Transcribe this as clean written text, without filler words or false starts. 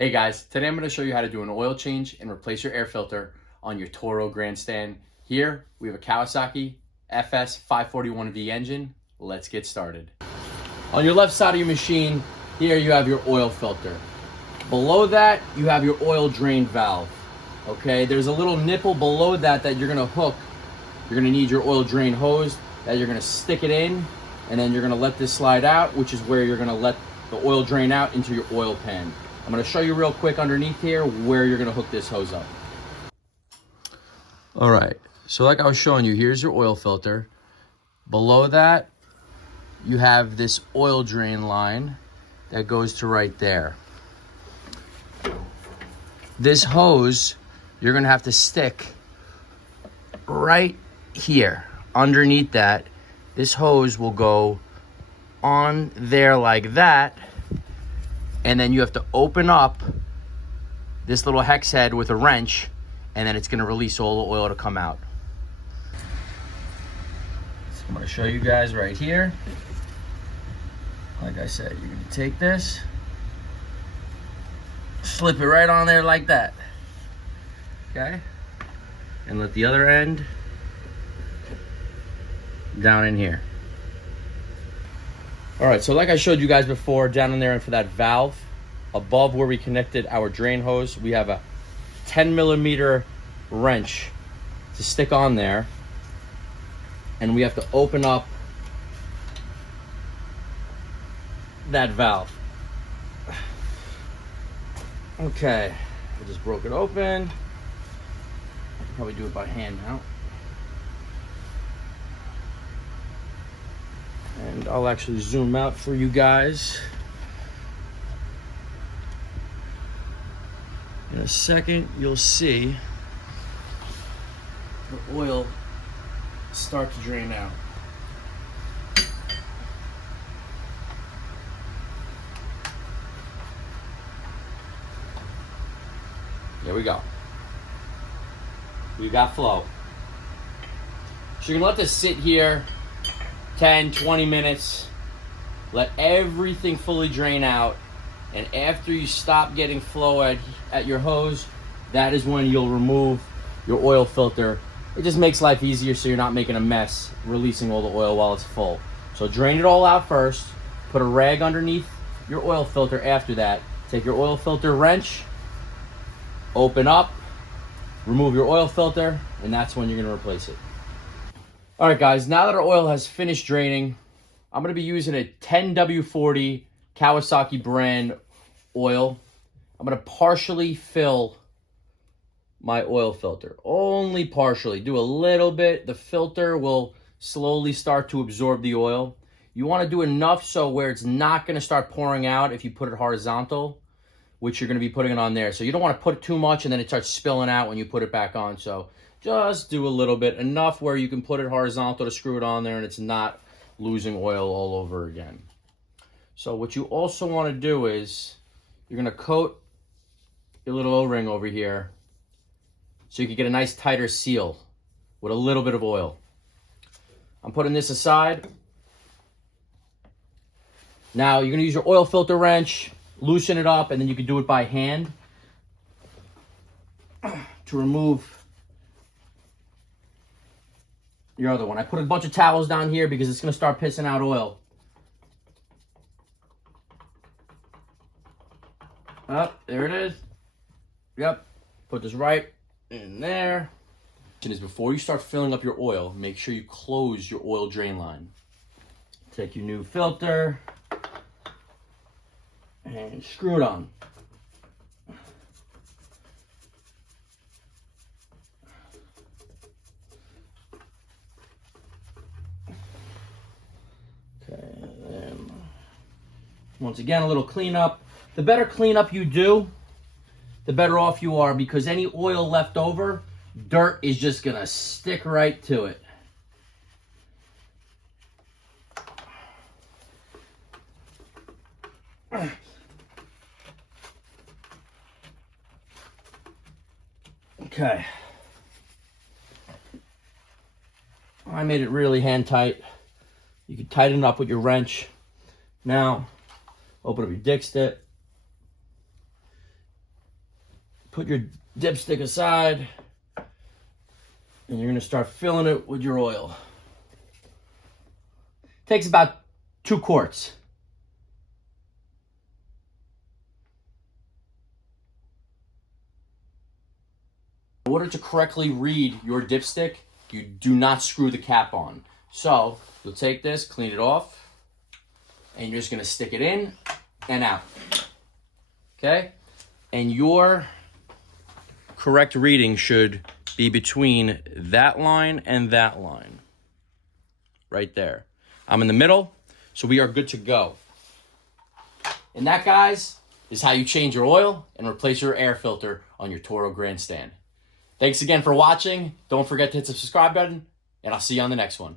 Hey guys, today I'm going to show you how to do an oil change and replace your air filter on your Toro Grandstand. Here we have a Kawasaki FS 541V engine. Let's get started. On your left side of your machine, here you have your oil filter. Below that, you have your oil drain valve. Okay, there's a little nipple below that you're going to hook. You're going to need your oil drain hose that you're going to stick it in, and then you're going to let this slide out, which is where you're going to let the oil drain out into your oil pan. I'm going to show you real quick underneath here where you're going to hook this hose up. All right, so like I was showing you, here's your oil filter. Below that, you have this oil drain line that goes to right there. This hose, you're going to have to stick right here underneath that. This hose will go on there like that. And then you have to open up this little hex head with a wrench, and then it's going to release all the oil to come out. So I'm going to show you guys right here. Like I said, you're going to take this, slip it right on there like that. Okay? And let the other end down in here. All right, so like I showed you guys before, down in there and for that valve, above where we connected our drain hose, we have a 10mm wrench to stick on there. And we have to open up that valve. Okay, I just broke it open. I can probably do it by hand now. And I'll actually zoom out for you guys in a second. You'll see the oil start to drain out. There we go. We got flow. So you're gonna let this sit here 10, 20 minutes, let everything fully drain out, and after you stop getting flow at your hose, that is when you'll remove your oil filter. It just makes life easier so you're not making a mess releasing all the oil while it's full. So drain it all out first, put a rag underneath your oil filter after that. Take your oil filter wrench, open up, remove your oil filter, and that's when you're gonna replace it. All right, guys, now that our oil has finished draining, I'm going to be using a 10W40 Kawasaki brand oil. I'm going to partially fill my oil filter, only partially. Do a little bit. The filter will slowly start to absorb the oil. You want to do enough so where it's not going to start pouring out if you put it horizontal, which you're going to be putting it on there. So you don't want to put too much and then it starts spilling out when you put it back on. So just do a little bit, enough where you can put it horizontal to screw it on there and it's not losing oil all over again. So what you also want to do is you're going to coat your little O-ring over here so you can get a nice tighter seal with a little bit of oil. I'm putting this aside. Now you're going to use your oil filter wrench, loosen it up, and then you can do it by hand to remove your other one. I put a bunch of towels down here because it's going to start pissing out oil. Oh, there it is. Yep. Put this right in there. And is before you start filling up your oil, make sure you close your oil drain line. Take your new filter and screw it on. Once again, a little cleanup. The better cleanup you do, the better off you are, because any oil left over, dirt is just gonna stick right to it. Okay. I made it really hand tight. You can tighten it up with your wrench. Now, open up your dipstick. put your dipstick aside, and you're gonna start filling it with your oil. Takes about 2 quarts. In order to correctly read your dipstick, you do not screw the cap on. So you'll take this, clean it off, and you're just gonna stick it in and out. Okay? And your correct reading should be between that line and that line. Right there. I'm in the middle, so we are good to go. And that, guys, is how you change your oil and replace your air filter on your Toro Grandstand. Thanks again for watching. Don't forget to hit the subscribe button, and I'll see you on the next one.